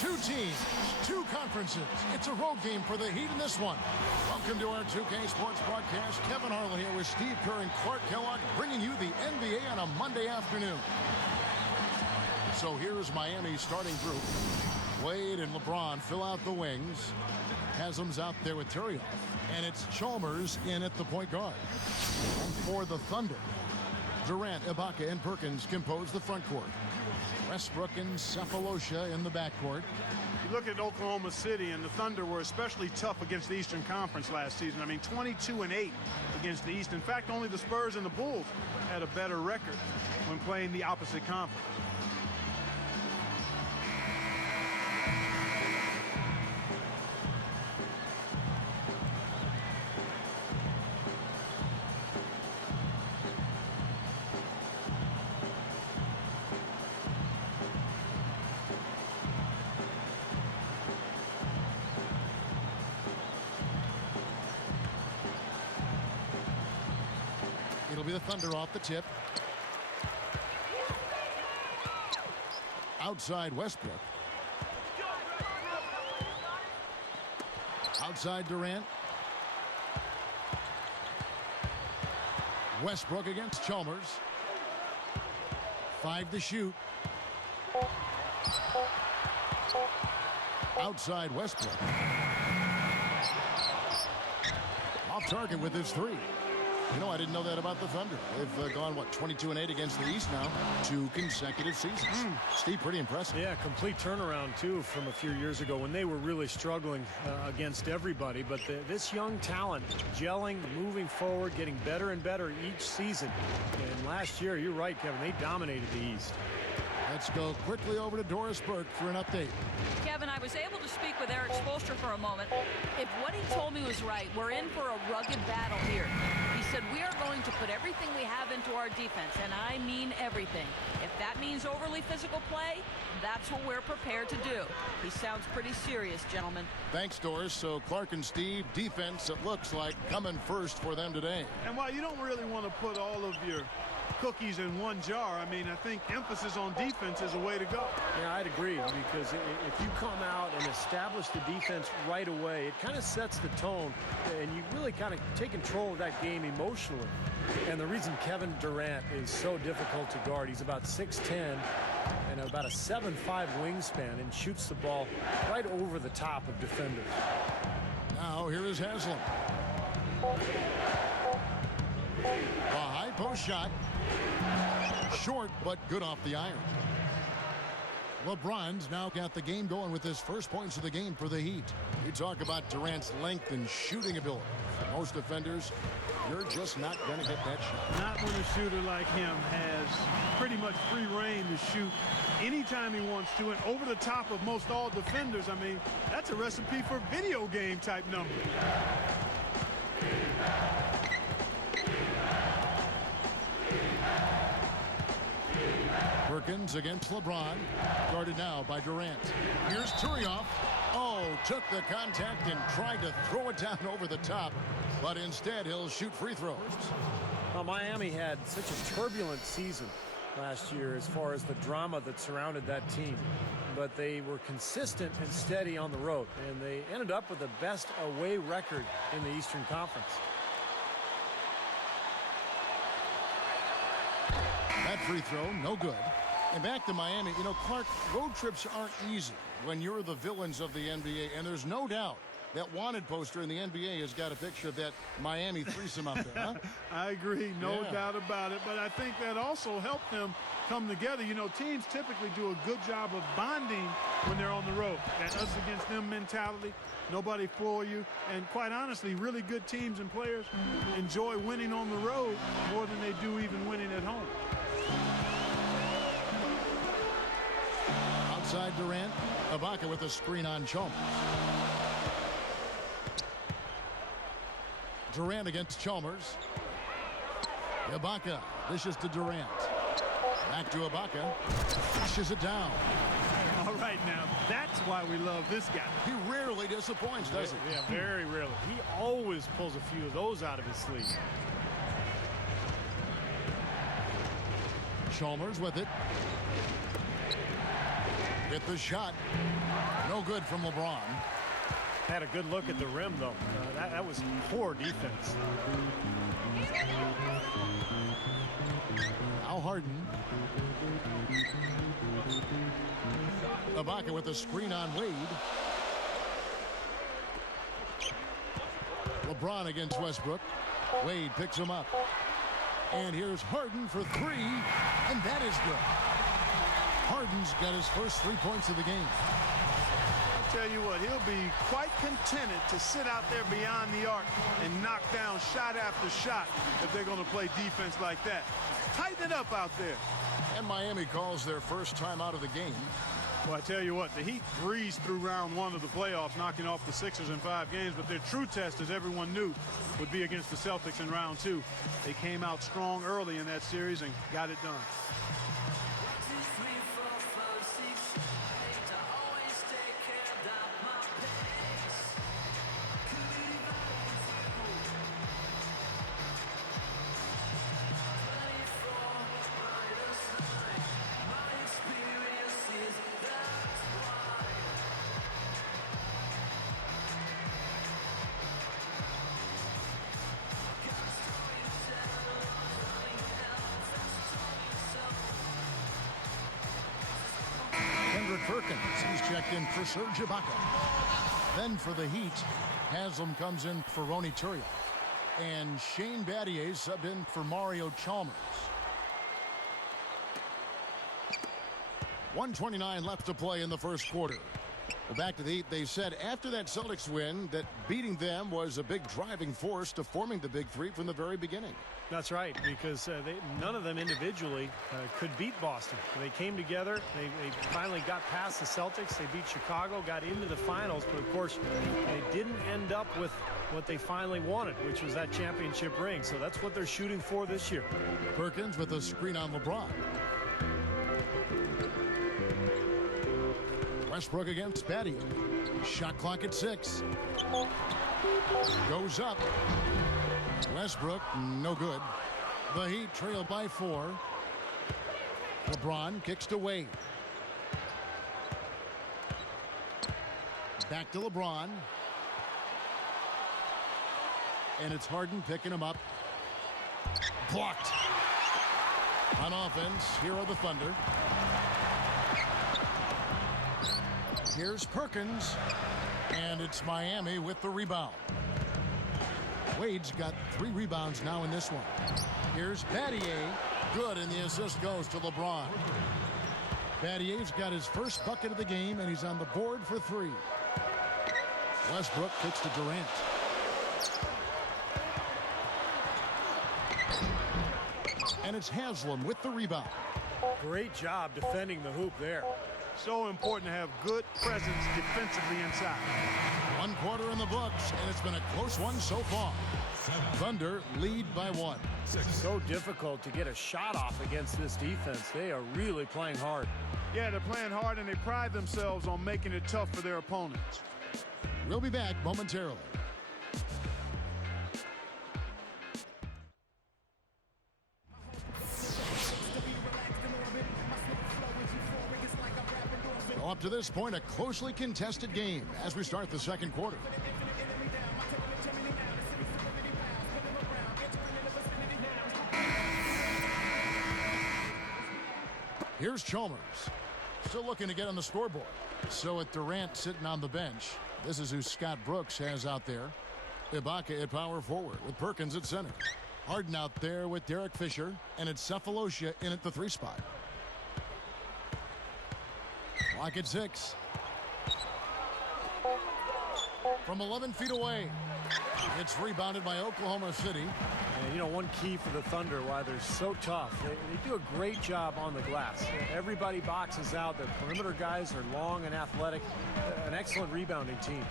Two teams, two conferences. It's a road game for the Heat in this one. Welcome to our 2K Sports broadcast. Kevin Harlan here with Steve Kerr and Clark Kellogg, bringing you the NBA on a Monday afternoon. So here's Miami's starting group. Wade and LeBron fill out the wings. Haslam's out there with Turioff. And it's Chalmers in at the point guard. And for the Thunder, Durant, Ibaka, and Perkins compose the front court. Westbrook and Cephalosha in the backcourt. You look at Oklahoma City, and the Thunder were especially tough against the Eastern Conference last season. I mean, 22-8 against the East. In fact, only the Spurs and the Bulls had a better record when playing the opposite conference. It'll be the Thunder off the tip. Outside Westbrook. Outside Durant. Westbrook against Chalmers. 5 to shoot. Outside Westbrook. Off target with his 3. You know, I didn't know that about the Thunder. They've gone, what, 22-8 against the East now. 2 consecutive seasons. Steve, pretty impressive. Yeah, complete turnaround, too, from a few years ago when they were really struggling against everybody. But this young talent gelling, moving forward, getting better and better each season. And last year, you're right, Kevin, they dominated the East. Let's go quickly over to Doris Burke for an update. Kevin, I was able to speak with Eric Spoelstra for a moment. If what he told me was right, we're in for a rugged battle here. He said we are going to put everything we have into our defense, and I mean everything. If that means overly physical play, that's what we're prepared to do. He sounds pretty serious, gentlemen. Thanks, Doris. So Clark and Steve, defense, it looks like, coming first for them today. And while you don't really want to put all of your cookies in one jar, I mean, I think emphasis on defense is a way to go. Yeah, I'd agree, because if you come out and establish the defense right away, it kind of sets the tone, and you really kind of take control of that game emotionally. And the reason Kevin Durant is so difficult to guard, he's about 6'10", and about a 7'5" wingspan, and shoots the ball right over the top of defenders. Now here is Haslam. A high post shot. Short, but good off the iron. LeBron's now got the game going with his first points of the game for the Heat. You talk about Durant's length and shooting ability. For most defenders, you're just not going to get that shot. Not when a shooter like him has pretty much free reign to shoot anytime he wants to, and over the top of most all defenders. I mean, that's a recipe for video game type number. Perkins against LeBron. Guarded now by Durant. Here's Turioff. Oh, took the contact and tried to throw it down over the top. But instead, he'll shoot free throws. Well, Miami had such a turbulent season last year as far as the drama that surrounded that team. But they were consistent and steady on the road. And they ended up with the best away record in the Eastern Conference. That free throw, no good. And back to Miami. You know, Clark, road trips aren't easy when you're the villains of the NBA. And there's no doubt that wanted poster in the NBA has got a picture of that Miami threesome up there, huh? I agree, no doubt about it. But I think that also helped them come together. You know, teams typically do a good job of bonding when they're on the road. That us against them mentality, nobody for you. And quite honestly, really good teams and players enjoy winning on the road more than they do even winning at home. Outside Durant, Ibaka with a screen on Chalmers. Durant against Chalmers. Ibaka dishes to Durant. Back to Ibaka. Dishes it down. All right, now, that's why we love this guy. He rarely disappoints, does he? Yeah, very rarely. He always pulls a few of those out of his sleeve. Chalmers with it. Hit the shot. No good from LeBron. Had a good look at the rim, though. That was poor defense. Now Harden. Ibaka with a screen on Wade. LeBron against Westbrook. Wade picks him up. And here's Harden for three, and that is good. Harden's got his first 3 points of the game. I'll tell you what, he'll be quite contented to sit out there beyond the arc and knock down shot after shot if they're going to play defense like that. Tighten it up out there. And Miami calls their first time out of the game. Well, I tell you what, the Heat breezed through round 1 of the playoffs, knocking off the Sixers in 5 games, but their true test, as everyone knew, would be against the Celtics in round 2. They came out strong early in that series and got it done. Perkins, he's checked in for Serge Ibaka. Then for the Heat, Haslam comes in for Ronny Turiaf. And Shane Battier subbed in for Mario Chalmers. 1:29 left to play in the first quarter. Well, back to the Heat, they said after that Celtics win that beating them was a big driving force to forming the Big Three from the very beginning. That's right, because none of them individually could beat Boston. They came together. They finally got past the Celtics. They beat Chicago, got into the finals, but of course they didn't end up with what they finally wanted, which was that championship ring. So that's what they're shooting for this year. Perkins with a screen on LeBron. Westbrook against Battier. Shot clock at 6. Goes up. Westbrook, no good. The Heat trail by 4. LeBron kicks to Wade. Back to LeBron. And it's Harden picking him up. Blocked. On offense, here are the Thunder. Here's Perkins. And it's Miami with the rebound. Wade's got 3 rebounds now in this one. Here's Battier. Good, and the assist goes to LeBron. Battier's got his first bucket of the game, and he's on the board for 3. Westbrook kicks to Durant. And it's Haslam with the rebound. Great job defending the hoop there. So important to have good presence defensively inside. 1 quarter in the books, and it's been a close one so far. Thunder lead by 1. So difficult to get a shot off against this defense. They are really playing hard. Yeah, they're playing hard, and they pride themselves on making it tough for their opponents. We'll be back momentarily. Up to this point, a closely contested game as we start the second quarter. Here's Chalmers. Still looking to get on the scoreboard. So with Durant sitting on the bench, this is who Scott Brooks has out there. Ibaka at power forward with Perkins at center. Harden out there with Derek Fisher, and it's Cephalosha in at the 3 spot. Clock at 6. From 11 feet away. It's rebounded by Oklahoma City. And, you know, one key for the Thunder, why they're so tough, they do a great job on the glass. Everybody boxes out. Their perimeter guys are long and athletic. An excellent rebounding team.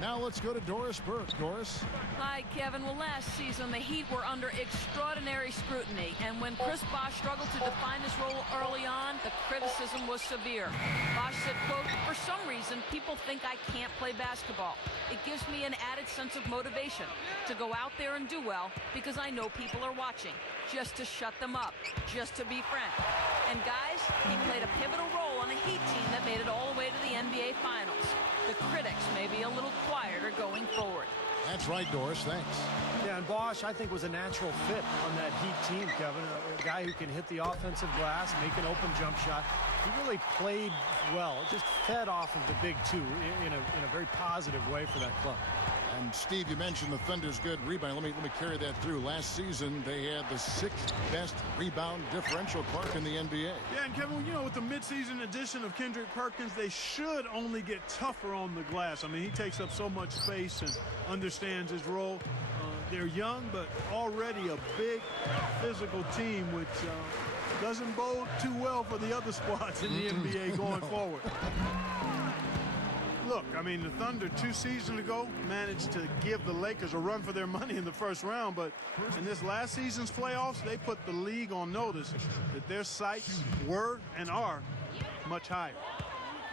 Now let's go to Doris Burke. Doris? Hi, Kevin. Well, last season, the Heat were under extraordinary scrutiny. And when Chris Bosh struggled to define his role early on, the criticism was severe. Bosh said, quote, "For some reason, people think I can't play basketball." It gives me an added sense of motivation to go out there and do well because I know people are watching, just to shut them up, just to be frank. And guys, he played a pivotal role on a Heat team that made it all the way to the NBA Finals. The critics may be a little quieter going forward. That's right, Doris. Thanks. Yeah, and Bosch, I think, was a natural fit on that Heat team, Kevin. A guy who can hit the offensive glass, make an open jump shot. He really played well, just fed off of the big two in a very positive way for that club. And Steve, you mentioned the Thunder's good rebound. Let me carry that through. Last season, they had the 6th best rebound differential, Clark, in the NBA. Yeah, and Kevin, you know, with the midseason addition of Kendrick Perkins, they should only get tougher on the glass. I mean, he takes up so much space and understands his role. They're young, but already a big physical team, which doesn't bode too well for the other squads in the NBA going forward. Look, I mean, the Thunder 2 seasons ago managed to give the Lakers a run for their money in the first round, but in this last season's playoffs, they put the league on notice that their sights were and are much higher.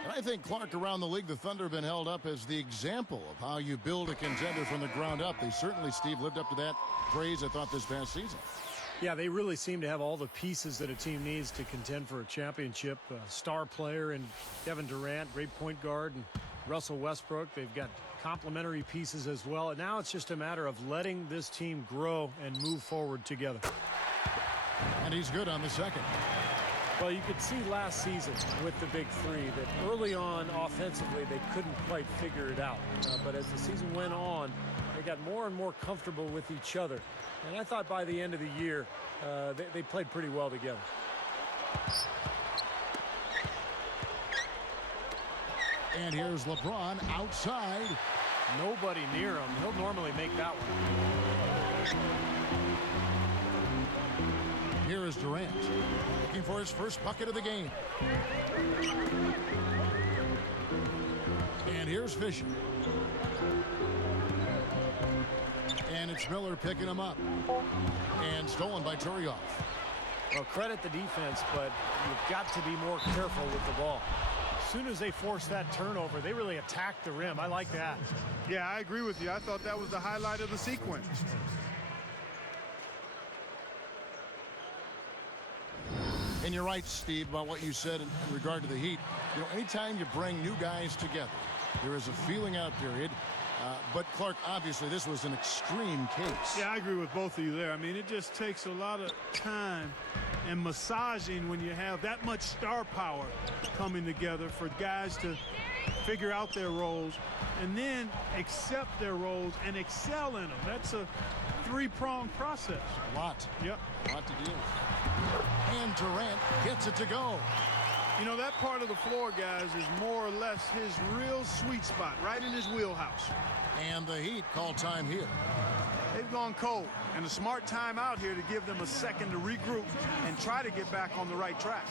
And I think, Clark, around the league, the Thunder have been held up as the example of how you build a contender from the ground up. They certainly, Steve, lived up to that praise, I thought, this past season. Yeah, they really seem to have all the pieces that a team needs to contend for a championship. A star player in Kevin Durant, great point guard, and Russell Westbrook. They've got complementary pieces as well. And now it's just a matter of letting this team grow and move forward together. And he's good on the second. Well, you could see last season with the big three that early on offensively they couldn't quite figure it out. But as the season went on, they got more and more comfortable with each other. And I thought by the end of the year, they played pretty well together. And here's LeBron outside. Nobody near him. He'll normally make that one. Here is Durant, looking for his first bucket of the game. And here's Fisher. And it's Miller picking him up. And stolen by Turioff. Well, credit the defense, but you've got to be more careful with the ball. As soon as they force that turnover, they really attack the rim. I like that. Yeah, I agree with you. I thought that was the highlight of the sequence. And you're right, Steve, about what you said in regard to the Heat. You know, anytime you bring new guys together, there is a feeling out period. But, Clark, obviously this was an extreme case. Yeah, I agree with both of you there. I mean, it just takes a lot of time and massaging when you have that much star power coming together for guys to figure out their roles and then accept their roles and excel in them. That's a three-pronged process. A lot. Yep. A lot to deal with. And Durant gets it to go. You know, that part of the floor, guys, is more or less his real sweet spot, right in his wheelhouse. And the Heat call time here. They've gone cold, and a smart time out here to give them a second to regroup and try to get back on the right track.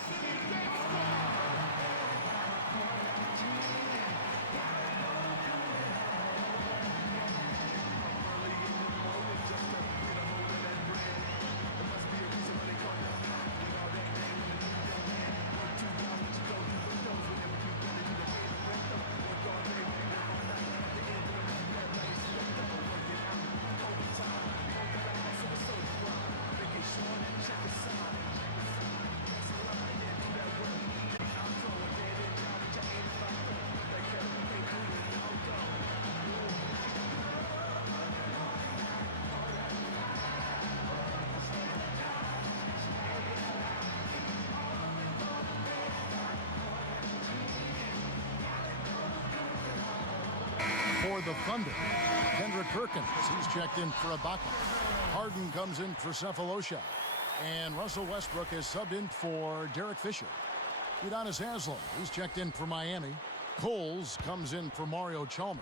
For the Thunder, Kendrick Perkins, he's checked in for Ibaka. Harden comes in for Cephalosha. And Russell Westbrook is subbed in for Derek Fisher. Udonis Haslem, he's checked in for Miami. Coles comes in for Mario Chalmers.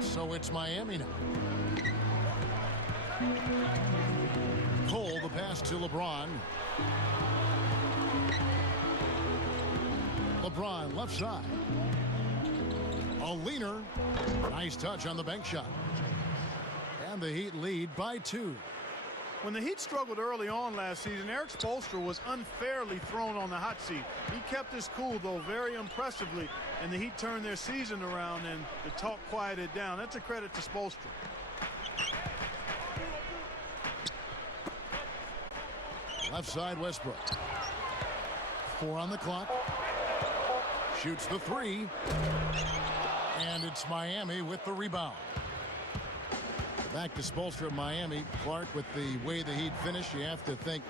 So it's Miami now. Cole, the pass to LeBron. LeBron left side. A leaner. Nice touch on the bank shot. And the Heat lead by 2. When the Heat struggled early on last season, Eric Spoelstra was unfairly thrown on the hot seat. He kept his cool, though, very impressively, and the Heat turned their season around, and the talk quieted down. That's a credit to Spoelstra. Left side, Westbrook. 4 on the clock. Shoots the 3. And it's Miami with the rebound. Back to Spoelstra of Miami. Clark, with the way the Heat finished, you have to think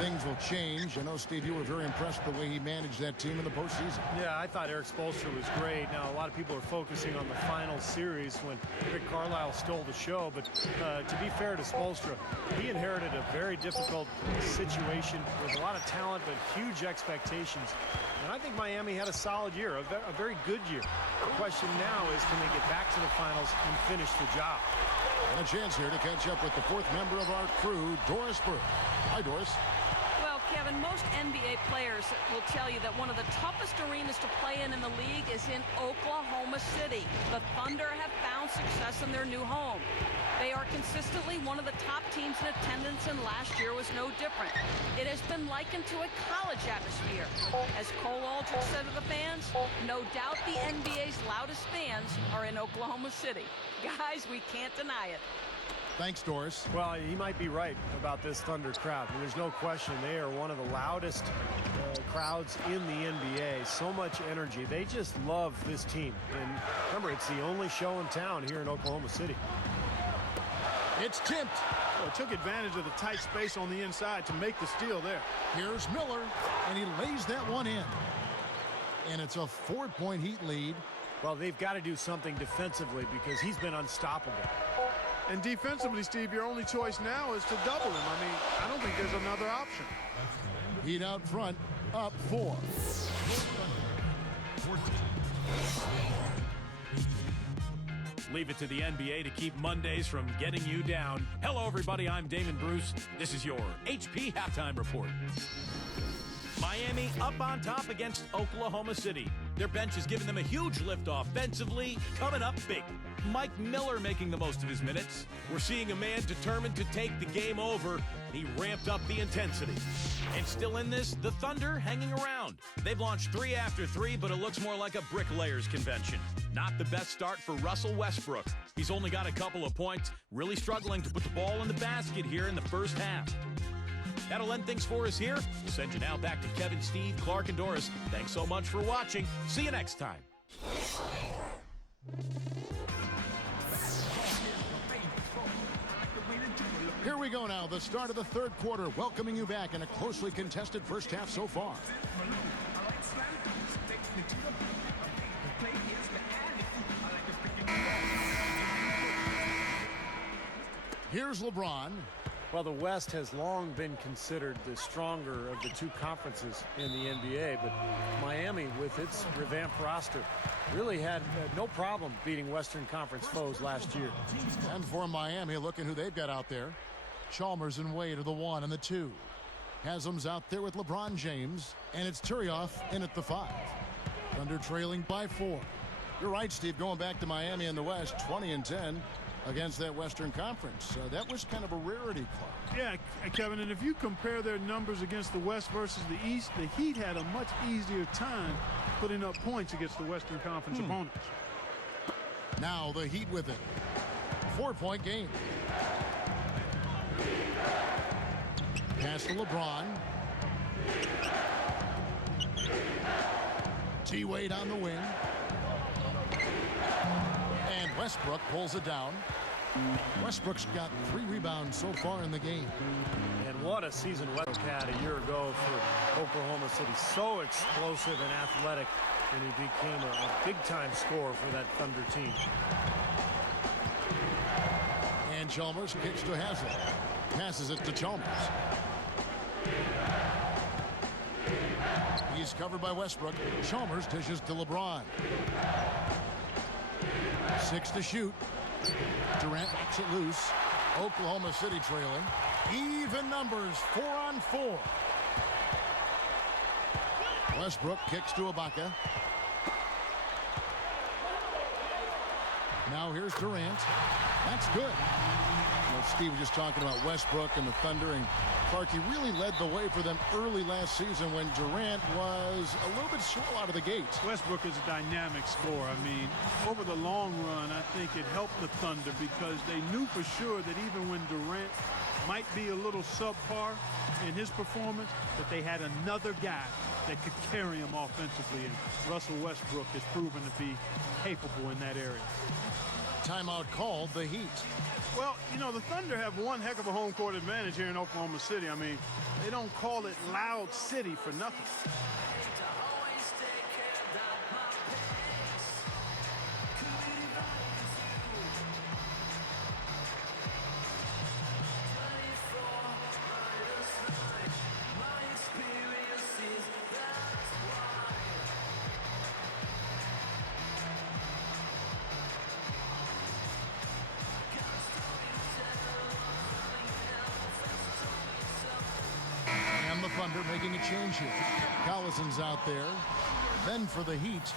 things will change. I know, Steve, you were very impressed with the way he managed that team in the postseason. Yeah, I thought Eric Spoelstra was great. Now, a lot of people are focusing on the final series when Rick Carlisle stole the show. But to be fair to Spoelstra, he inherited a very difficult situation with a lot of talent but huge expectations. And I think Miami had a solid year, a very good year. The question now is, can they get back to the finals and finish the job? And a chance here to catch up with the 4th member of our crew, Doris Burke. Hi, Doris. Well, Kevin, most NBA players will tell you that one of the toughest arenas to play in the league is in Oklahoma City. The Thunder have found success in their new home. They are consistently one of the top teams in attendance, and last year was no different. It has been likened to a college atmosphere. As Cole Aldrich said to the fans, no doubt the NBA's loudest fans are in Oklahoma City. Guys, we can't deny it. Thanks, Doris. Well, he might be right about this Thunder crowd. I mean, there's no question they are one of the loudest crowds in the NBA. So much energy. They just love this team. And remember, it's the only show in town here in Oklahoma City. It's tipped. Well, took advantage of the tight space on the inside to make the steal there. Here's Miller, and he lays that one in. And it's a 4-point Heat lead. Well, they've got to do something defensively because he's been unstoppable. And defensively, Steve, your only choice now is to double him. I mean, I don't think there's another option. Heat out front, up 4. Leave it to the NBA to keep Mondays from getting you down. Hello, everybody. I'm Damon Bruce. This is your HP Halftime Report. Miami up on top against Oklahoma City. Their bench has given them a huge lift offensively, coming up big. Mike Miller making the most of his minutes. We're seeing a man determined to take the game over, and he ramped up the intensity. And still in this, the Thunder hanging around. They've launched 3 after 3, but it looks more like a bricklayers convention. Not the best start for Russell Westbrook. He's only got a couple of points, really struggling to put the ball in the basket here in the first half. That'll end things for us here. We'll send you now back to Kevin, Steve, Clark, and Doris. Thanks so much for watching. See you next time. Here we go now, the start of the 3rd quarter, welcoming you back in a closely contested first half so far. Here's LeBron. Well, the West has long been considered the stronger of the two conferences in the NBA, but Miami, with its revamped roster, really had no problem beating Western Conference foes last year. And for Miami, looking who they've got out there. Chalmers and Wade are the 1 and the 2. Haslam's out there with LeBron James, and it's Turioff in at the 5. Thunder trailing by 4. You're right, Steve, going back to Miami in the West, 20-10 against that Western Conference. That was kind of a rarity, Clark. Yeah, Kevin, and if you compare their numbers against the West versus the East, the Heat had a much easier time putting up points against the Western Conference opponents. Now the Heat with it. 4-point game. Pass to LeBron. T-Wade on the wing. And Westbrook pulls it down. Westbrook's got 3 rebounds so far in the game. And what a season Westbrook had a year ago for Oklahoma City. So explosive and athletic, and he became a big-time scorer for that Thunder team. And Chalmers kicks to Haslem. Passes it to Chalmers. He's covered by Westbrook. Chalmers dishes to LeBron. 6 to shoot. Durant knocks it loose. Oklahoma City trailing. Even numbers, 4 on 4. Westbrook kicks to Ibaka. Now here's Durant. That's good. Steve was just talking about Westbrook and the Thunder, and Clark, he really led the way for them early last season when Durant was a little bit slow out of the gate. Westbrook is a dynamic scorer. I mean, over the long run, I think it helped the Thunder because they knew for sure that even when Durant might be a little subpar in his performance, that they had another guy that could carry him offensively, and Russell Westbrook has proven to be capable in that area. Timeout called, the Heat. Well, you know, the Thunder have one heck of a home court advantage here in Oklahoma City. I mean, they don't call it Loud City for nothing. And the Thunder making a change here. Collison's out there. Then for the Heat,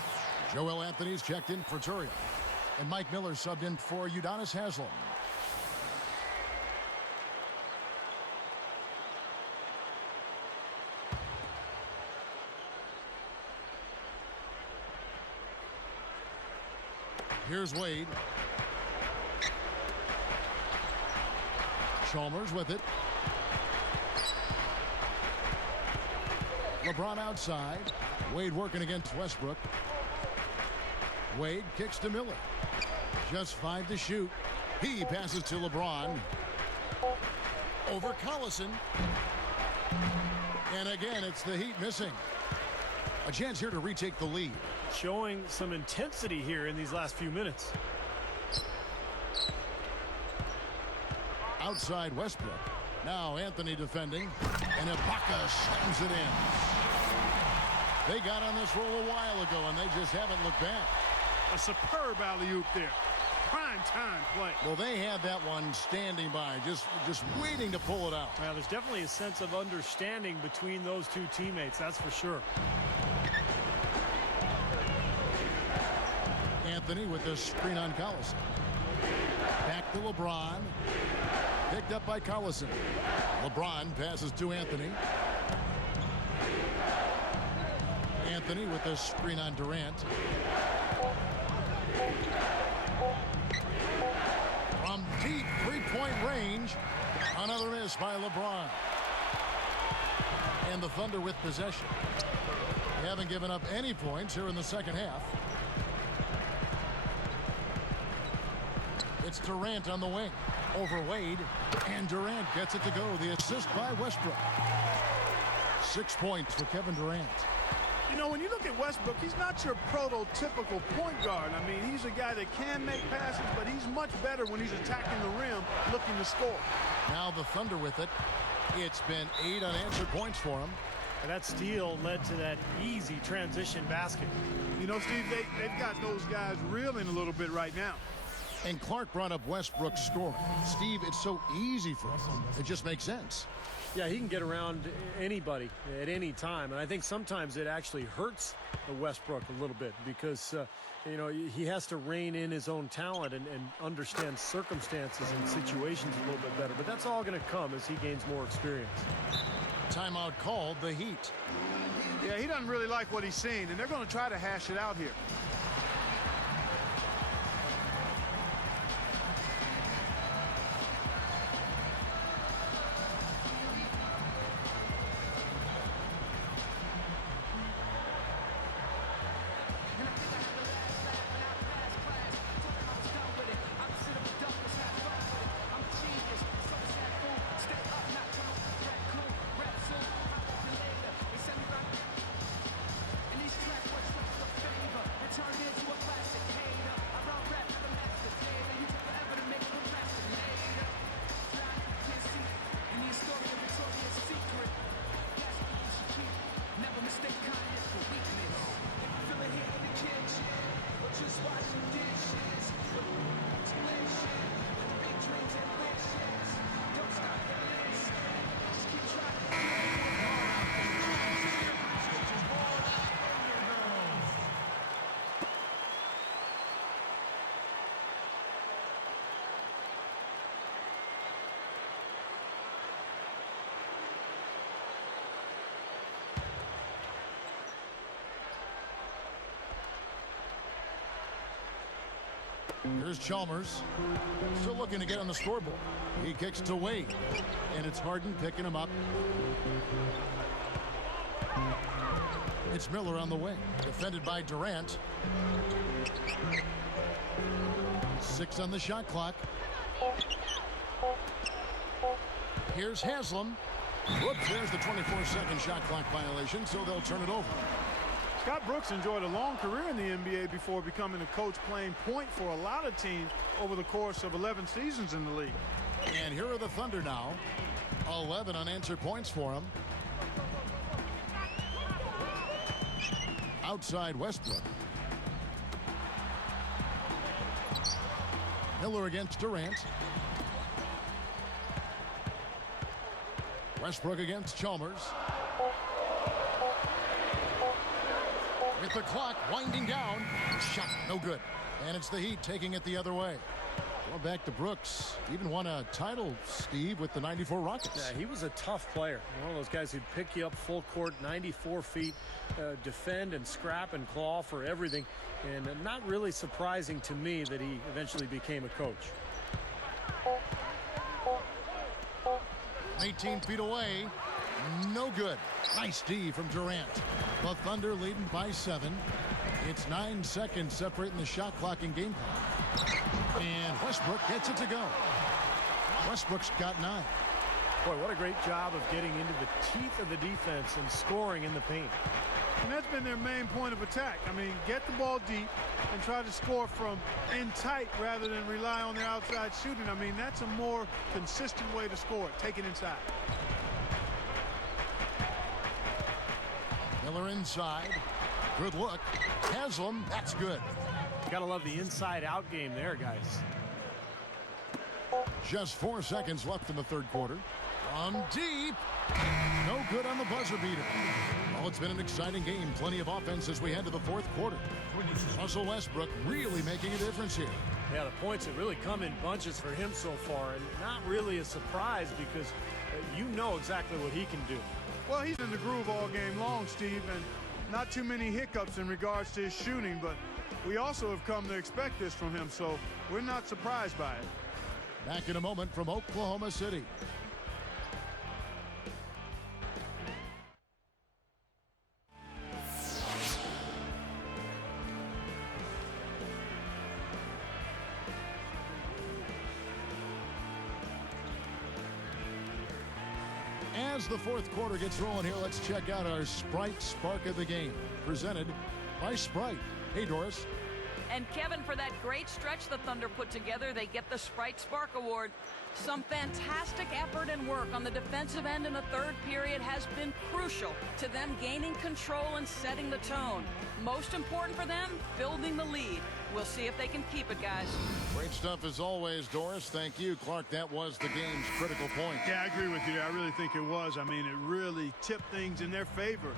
Joel Anthony's checked in for Turiel. And Mike Miller subbed in for Udonis Haslem. Here's Wade. Chalmers with it. LeBron outside. Wade working against Westbrook. Wade kicks to Miller. Just 5 to shoot. He passes to LeBron. Over Collison. And again, it's the Heat missing. A chance here to retake the lead. Showing some intensity here in these last few minutes. Outside Westbrook. Now Anthony defending. And Ibaka slams it in. They got on this roll a while ago, and they just haven't looked back. A superb alley-oop there. Prime time play. Well, they had that one standing by, just waiting to pull it out. Well, there's definitely a sense of understanding between those two teammates, that's for sure. Anthony with the screen on Collison. Back to LeBron. Picked up by Collison. LeBron passes to Anthony. Anthony with the screen on Durant. From deep three-point range, another miss by LeBron. And the Thunder with possession. They haven't given up any points here in the second half. It's Durant on the wing. Over Wade. And Durant gets it to go. The assist by Westbrook. 6 points for Kevin Durant. You know, when you look at Westbrook, he's not your prototypical point guard. I mean, he's a guy that can make passes, but he's much better when he's attacking the rim, looking to score. Now the Thunder with it. It's been 8 unanswered points for him. And that steal led to that easy transition basket. You know, Steve, they've got those guys reeling a little bit right now. And Clark brought up Westbrook's scoring. Steve, it's so easy for him. It just makes sense. Yeah, he can get around anybody at any time. And I think sometimes it actually hurts the Westbrook a little bit because, you know, he has to rein in his own talent and understand circumstances and situations a little bit better. But that's all going to come as he gains more experience. Timeout called, the Heat. Yeah, he doesn't really like what he's seeing, and they're going to try to hash it out here. Here's Chalmers. Still looking to get on the scoreboard. He kicks to Wade. And it's Harden picking him up. It's Miller on the wing. Defended by Durant. 6 on the shot clock. Here's Haslam. Whoops, there's the 24-second shot clock violation, so they'll turn it over. Scott Brooks enjoyed a long career in the NBA before becoming a coach, playing point for a lot of teams over the course of 11 seasons in the league. And here are the Thunder now. 11 unanswered points for him. Outside Westbrook. Miller against Durant. Westbrook against Chalmers. With the clock winding down. Shot no good. And it's the Heat taking it the other way. Well, back to Brooks. Even won a title, Steve, with the 94 Rockets. Yeah, he was a tough player. One of those guys who'd pick you up full court, 94 feet, defend and scrap and claw for everything. And not really surprising to me that he eventually became a coach. 18 feet away. No good. Nice D from Durant. The Thunder leading by 7. It's 9 seconds separating the shot clock and game clock. And Westbrook gets it to go. Westbrook's got 9. Boy, what a great job of getting into the teeth of the defense and scoring in the paint. And that's been their main point of attack. I mean, get the ball deep and try to score from in tight rather than rely on their outside shooting. I mean, that's a more consistent way to score. Take it inside. Miller inside. Good look. Haslam, that's good. Gotta love the inside-out game there, guys. Just 4 seconds left in the third quarter. From deep. No good on the buzzer beater. Well, it's been an exciting game. Plenty of offense as we head to the fourth quarter. Russell Westbrook really making a difference here. Yeah, the points have really come in bunches for him so far, and not really a surprise because you know exactly what he can do. Well, he's in the groove all game long, Steve, and not too many hiccups in regards to his shooting, but we also have come to expect this from him, so we're not surprised by it. Back in a moment from Oklahoma City. As the fourth quarter gets rolling here, let's check out our Sprite Spark of the Game, presented by Sprite. Hey, Doris. And Kevin, for that great stretch the Thunder put together, they get the Sprite Spark Award. Some fantastic effort and work on the defensive end in the third period has been crucial to them gaining control and setting the tone. Most important for them, building the lead. We'll see if they can keep it, guys. Great stuff as always, Doris. Thank you. Clark, that was the game's critical point. Yeah, I agree with you. I really think it was. I mean, it really tipped things in their favor.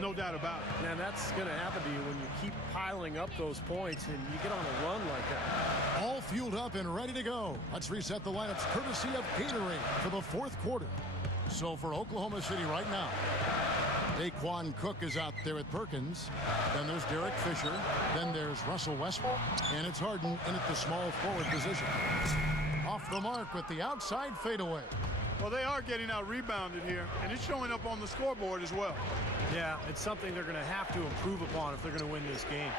No doubt about it. And that's going to happen to you when you keep piling up those points and you get on a run like that. All fueled up and ready to go. Let's reset the lineups courtesy of Gatorade for the fourth quarter. So for Oklahoma City right now, Daquan Cook is out there at Perkins. Then there's Derek Fisher. Then there's Russell Westbrook. And it's Harden in at the small forward position. Off the mark with the outside fadeaway. Well, they are getting out rebounded here, and it's showing up on the scoreboard as well. Yeah, it's something they're going to have to improve upon if they're going to win this game.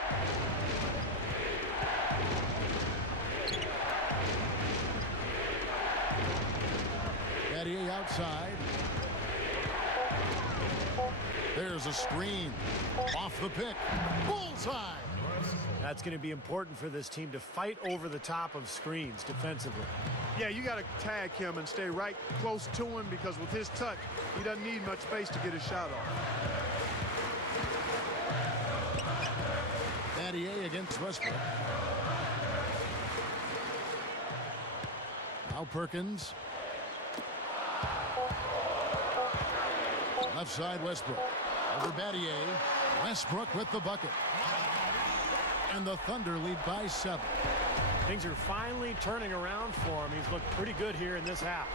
Battier outside. There's a screen. Off the pick. Bullseye. That's going to be important for this team to fight over the top of screens defensively. Yeah, you got to tag him and stay right close to him because with his touch, he doesn't need much space to get his shot off. Battier against Westbrook. Now Perkins. Left side Westbrook. Over Battier. Westbrook with the bucket. And the Thunder lead by 7. Things are finally turning around for him. He's looked pretty good here in this half.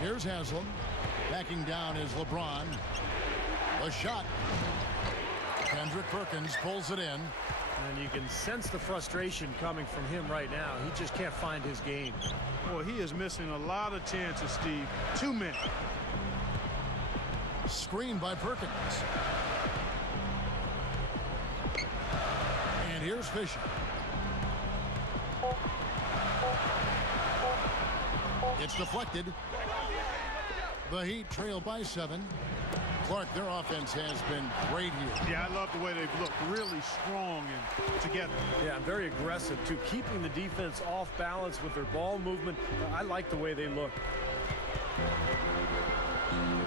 Here's Haslam. Backing down is LeBron. A shot. Kendrick Perkins pulls it in. And you can sense the frustration coming from him right now. He just can't find his game. Boy, he is missing a lot of chances, Steve. Too many. Screened by Perkins. And here's Fisher. It's deflected. The Heat trail by 7. Clark, their offense has been great here. Yeah, I love the way they've looked. Really strong and together. Yeah, and very aggressive, too. Keeping the defense off balance with their ball movement. I like the way they look.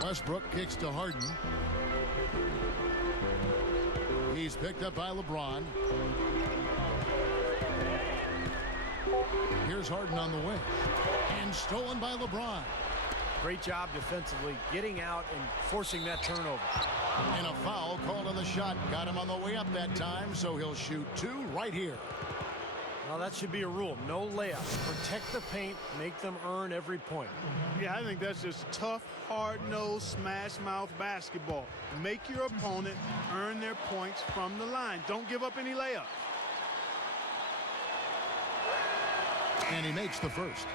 Westbrook kicks to Harden. He's picked up by LeBron. Here's Harden on the wing. And stolen by LeBron. Great job defensively, getting out and forcing that turnover. And a foul called on the shot. Got him on the way up that time, so he'll shoot 2 right here. Well, that should be a rule. No layups. Protect the paint. Make them earn every point. Yeah, I think that's just tough, hard-nosed, smash-mouth basketball. Make your opponent earn their points from the line. Don't give up any layups. And he makes the first.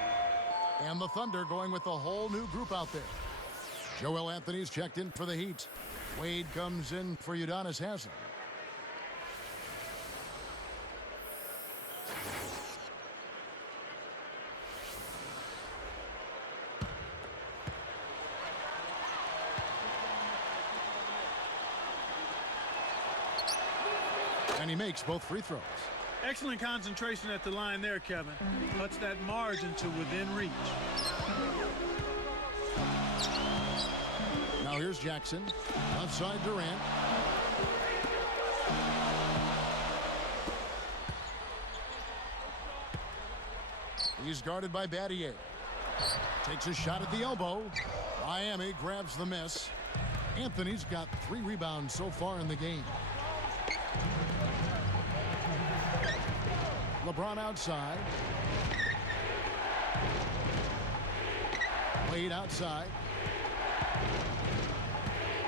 And the Thunder going with a whole new group out there. Joel Anthony's checked in for the Heat. Wade comes in for Udonis Haslem. And he makes both free throws. Excellent concentration at the line there, Kevin. Cuts that margin to within reach. Now here's Jackson. Outside Durant. He's guarded by Battier. Takes a shot at the elbow. Miami grabs the miss. Anthony's got 3 rebounds so far in the game. LeBron outside. Wade outside.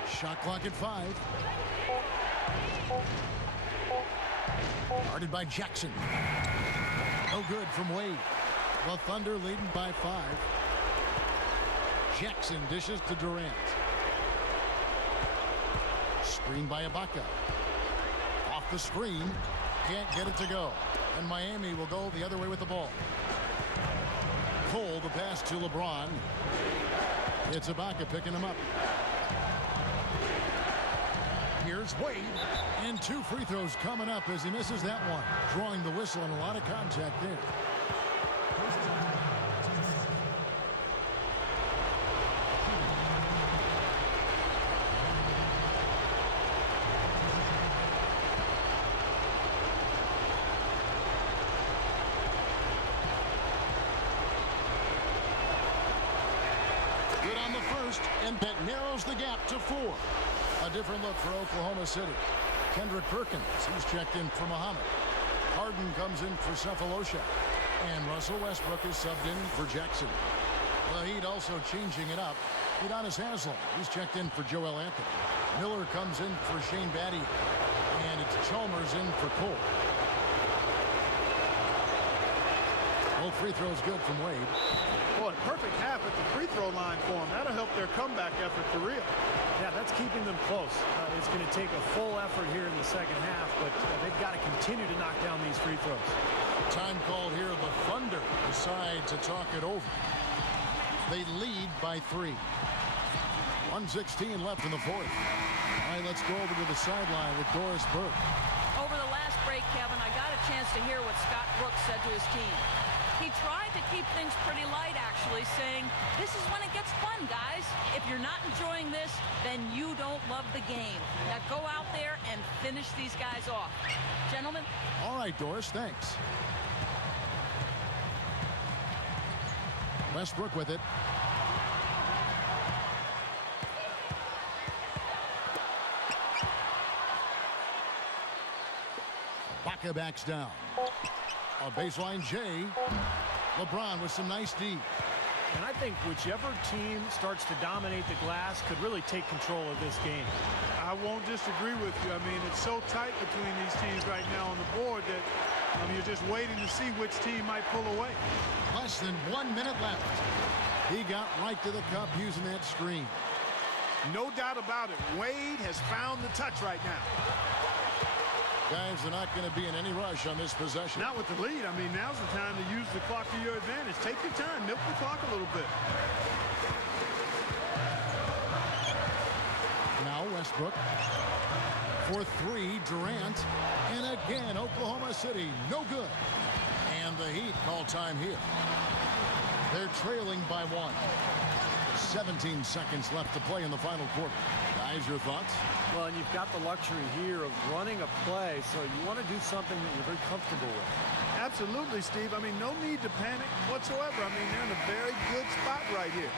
Shot clock at 5. Guarded by Jackson. No good from Wade. The Thunder leading by 5. Jackson dishes to Durant. Screen by Ibaka. Off the screen. Can't get it to go. And Miami will go the other way with the ball. Cole, the pass to LeBron. It's Ibaka picking him up. Here's Wade. And 2 free throws coming up as he misses that one. Drawing the whistle and a lot of contact there. And that narrows the gap to 4. A different look for Oklahoma City. Kendrick Perkins, he's checked in for Muhammad. Harden comes in for Cephalosha. And Russell Westbrook is subbed in for Jackson. The Heat also changing it up. Udonis Haslem, he's checked in for Joel Anthony. Miller comes in for Shane Battier. And it's Chalmers in for Cole. Both free throws good from Wade. Boy, perfect half at the free throw line for them. That'll help their comeback effort for real. Yeah, that's keeping them close. It's going to take a full effort here in the second half, but they've got to continue to knock down these free throws. Time called here. The Thunder decide to talk it over. They lead by 3. 1:16 left in the 4th. All right, let's go over to the sideline with Doris Burke. Over the last break, Kevin, I got a chance to hear what Scott Brooks said to his team. He tried to keep things pretty light, actually, saying, this is when it gets fun, guys. If you're not enjoying this, then you don't love the game. Now go out there and finish these guys off. Gentlemen? All right, Doris, thanks. Westbrook with it. Ibaka backs down. A baseline J. LeBron with some nice D. And I think whichever team starts to dominate the glass could really take control of this game. I won't disagree with you. I mean, it's so tight between these teams right now on the board that you're just waiting to see which team might pull away. Less than 1 minute left. He got right to the cup using that screen. No doubt about it. Wade has found the touch right now. Guys, they're not going to be in any rush on this possession. Not with the lead. I mean, now's the time to use the clock to your advantage. Take your time. Milk the clock a little bit. Now Westbrook. For three, Durant. And again, Oklahoma City, no good. And the Heat call time here. They're trailing by 1. 17 seconds left to play in the final quarter. Guys, your thoughts? Well, and you've got the luxury here of running a play, so you want to do something that you're very comfortable with. Absolutely, Steve. I mean, no need to panic whatsoever. I mean, they're in a very good spot right here.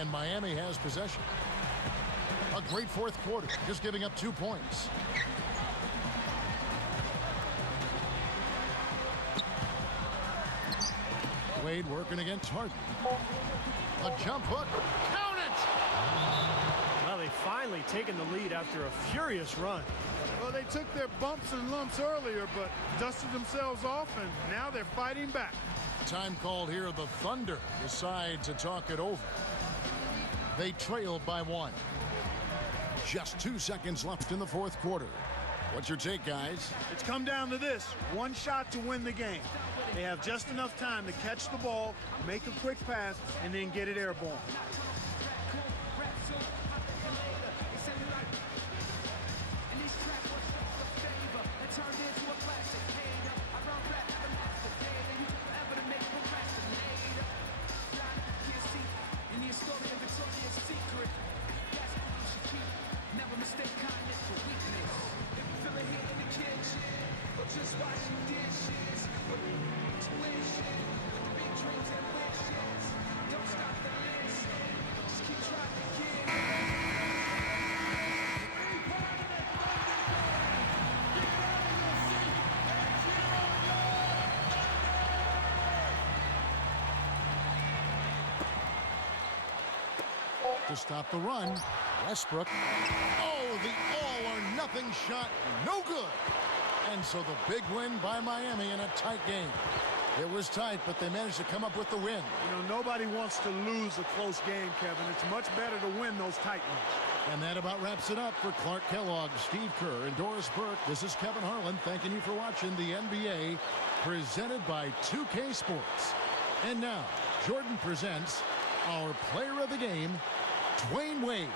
And Miami has possession. A great fourth quarter, just giving up 2 points. Wade working against Harden. A jump hook. Count it! Well, they've finally taken the lead after a furious run. Well, they took their bumps and lumps earlier, but dusted themselves off, and now they're fighting back. Time called here. The Thunder decide to talk it over. They trailed by 1. Just 2 seconds left in the fourth quarter. What's your take, guys? It's come down to this. One shot to win the game. They have just enough time to catch the ball, make a quick pass, and then get it airborne. To stop the run, Westbrook. Oh, the all-or-nothing shot, no good. And so the big win by Miami in a tight game. It was tight, but they managed to come up with the win. You know, nobody wants to lose a close game, Kevin. It's much better to win those tight ones. And that about wraps it up for Clark Kellogg, Steve Kerr, and Doris Burke. This is Kevin Harlan thanking you for watching the NBA presented by 2K Sports. And now, Jordan presents our player of the game, Dwayne Wade.